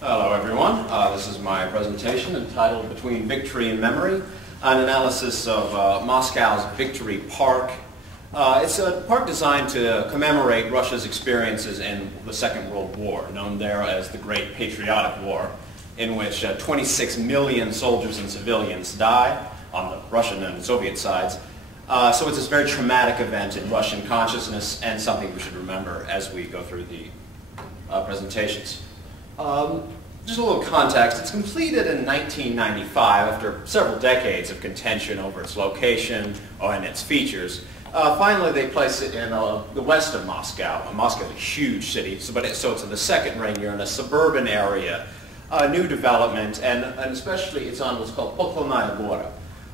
Hello everyone. This is my presentation entitled Between Victory and Memory, an analysis of Moscow's Victory Park. It's a park designed to commemorate Russia's experiences in the Second World War, known there as the Great Patriotic War, in which 26 million soldiers and civilians died on the Russian and Soviet sides. So it's this very traumatic event in Russian consciousness and something we should remember as we go through the presentations. Just a little context. It's completed in 1995 after several decades of contention over its location and its features. Finally, they place it in the west of Moscow. Moscow is a huge city, so it's in the second ring. You're in a suburban area, new development, and especially it's on what's called Poklonnaya Gora,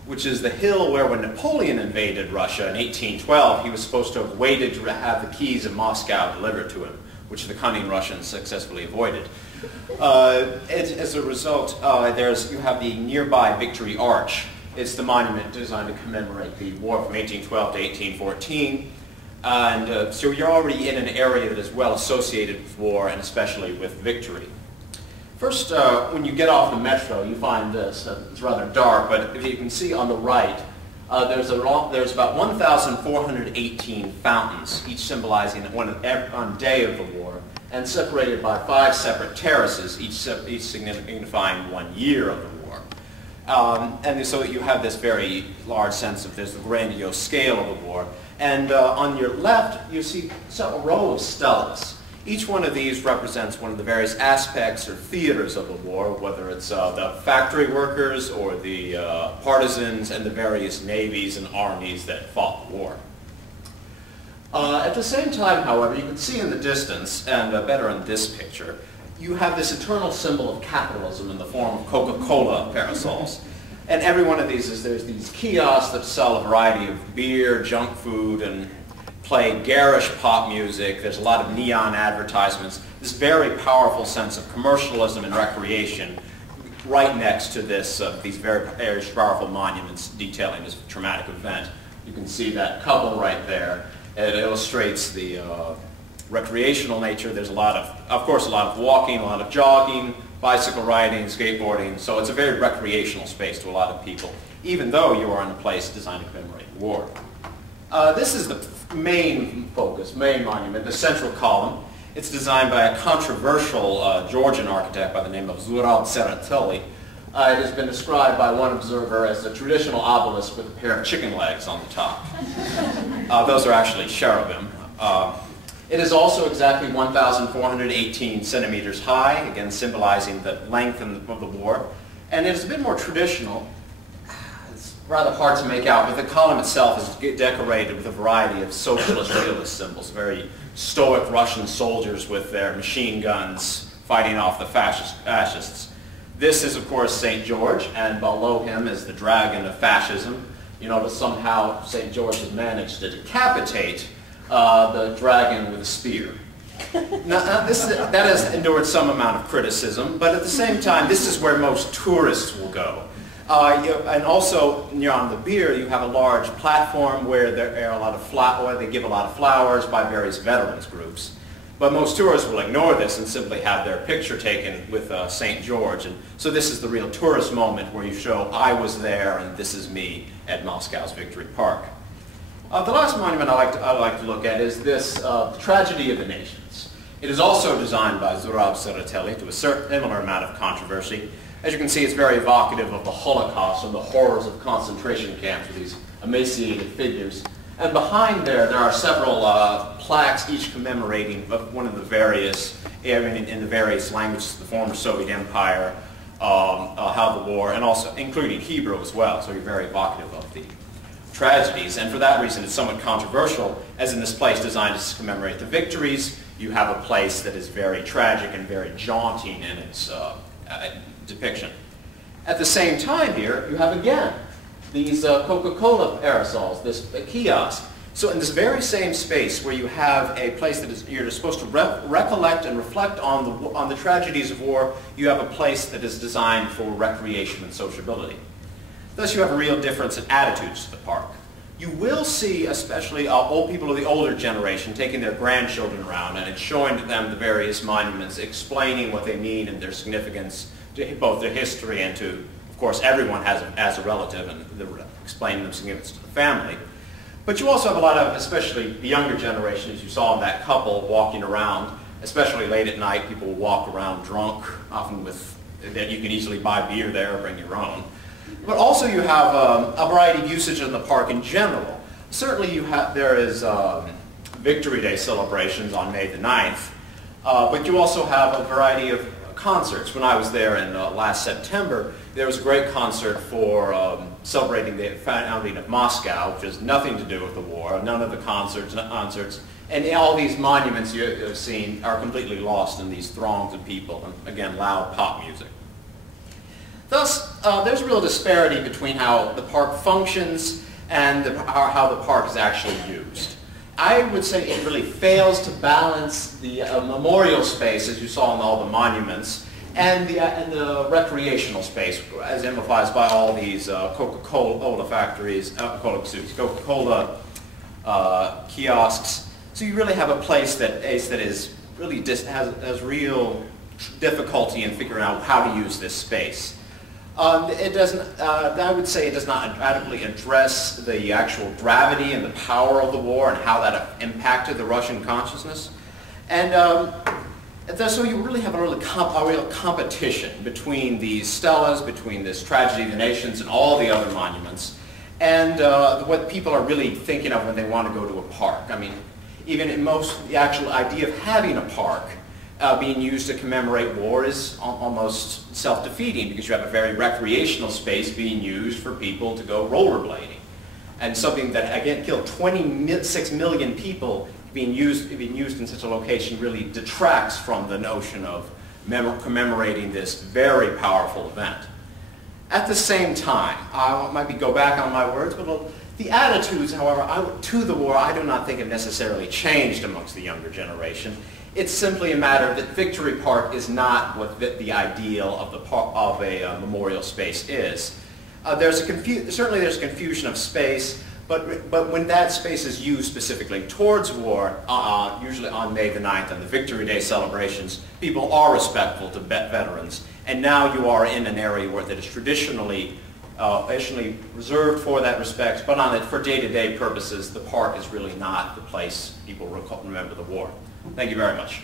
which is the hill where when Napoleon invaded Russia in 1812, he was supposed to have waited to have the keys of Moscow delivered to him, which the cunning Russians successfully avoided. As a result, you have the nearby Victory Arch. It's the monument designed to commemorate the war from 1812 to 1814. And so you're already in an area that is well associated with war and especially with victory. First, when you get off the metro, you find this. It's rather dark, but if you can see on the right, there's about 1,418 fountains, each symbolizing one day of the war, and separated by 5 separate terraces, each signifying 1 year of the war. And so you have this very large sense of this grandiose scale of the war. And on your left, you see a row of stelas. Each one of these represents one of the various aspects or theaters of the war, whether it's the factory workers or the partisans and the various navies and armies that fought the war. At the same time, however, you can see in the distance, and better in this picture, you have this eternal symbol of capitalism in the form of Coca-Cola parasols. And every one of these there's these kiosks that sell a variety of beer, junk food, and play garish pop music. There's a lot of neon advertisements. This very powerful sense of commercialism and recreation right next to these very powerful monuments detailing this traumatic event. You can see that couple right there. It illustrates the recreational nature. There's of course, a lot of walking, a lot of jogging, bicycle riding, skateboarding. So it's a very recreational space to a lot of people, even though you are in a place designed to commemorate the war. This is the main monument, the central column. It's designed by a controversial Georgian architect by the name of Zurab Tsereteli. It has been described by one observer as a traditional obelisk with a pair of chicken legs on the top. Those are actually cherubim. It is also exactly 1,418 centimeters high, again symbolizing the length of the war. And it is a bit more traditional. It's rather hard to make out, but the column itself is decorated with a variety of socialist realist symbols, very stoic Russian soldiers with their machine guns fighting off the fascists. This is, of course, St. George, and below him is the dragon of fascism. You notice somehow St. George has managed to decapitate the dragon with a spear. Now, that has endured some amount of criticism, but at the same time, this is where most tourists will go. And also, on the pier, you have a large platform where there are a lot of they give a lot of flowers by various veterans groups. But most tourists will ignore this and simply have their picture taken with St. George. And so this is the real tourist moment where you show, I was there and this is me at Moscow's Victory Park. The last monument I like to look at is this Tragedy of the Nations. It is also designed by Zurab Tsereteli to a similar amount of controversy. As you can see, it's very evocative of the Holocaust and the horrors of concentration camps with these emaciated figures. And behind there are several plaques, each commemorating one of the various, in the various languages of the former Soviet Empire, how the war, and also including Hebrew as well. So you're very evocative of the tragedies. And for that reason, it's somewhat controversial, as in this place designed to commemorate the victories, you have a place that is very tragic and very jaunting in its depiction. At the same time here, you have again these Coca-Cola aerosols, this kiosk. So in this very same space where you have a place that you're supposed to recollect and reflect on the tragedies of war, you have a place that is designed for recreation and sociability. Thus you have a real difference in attitudes to the park. you will see, especially old people of the older generation, taking their grandchildren around and showing to them the various monuments, explaining what they mean and their significance to both their history and to, of course, everyone has as a relative, and explaining the significance to the family. But you also have a lot of, especially the younger generation, as you saw in that couple walking around, especially late at night. People will walk around drunk, often with, that you can easily buy beer there or bring your own. But also you have a variety of usage in the park in general. Certainly there is Victory Day celebrations on May the 9th, but you also have a variety of concerts. When I was there in last September, there was a great concert for celebrating the founding of Moscow, which has nothing to do with the war. None of the concerts, and all these monuments you have seen are completely lost in these throngs of people, and again, loud pop music. Thus, there's a real disparity between how the park functions and how the park is actually used. I would say it really fails to balance the memorial space, as you saw in all the monuments, and the recreational space, as emphasized by all these Coca-Cola factories, Coca-Cola kiosks. So you really have a place that is really has real difficulty in figuring out how to use this space. It doesn't, I would say it does not adequately address the actual gravity and the power of the war and how that impacted the Russian consciousness. And so you really have a real competition between these stelas, between this tragedy of the nations and all the other monuments, and what people are really thinking of when they want to go to a park. I mean, even in the actual idea of having a park being used to commemorate war is almost self-defeating, because you have a very recreational space being used for people to go rollerblading. And something that, again, killed 26 million people being used in such a location really detracts from the notion of commemorating this very powerful event. At the same time, I might go back on my words, but the attitudes, however, to the war, I do not think have necessarily changed amongst the younger generation. It's simply a matter that Victory Park is not what the ideal of a memorial space is. Certainly there's confusion of space, but when that space is used specifically towards war, usually on May the 9th and the Victory Day celebrations, people are respectful to veterans. And now you are in an area where that is traditionally reserved for that respect, but for day-to-day purposes, the park is really not the place people remember the war. Thank you very much.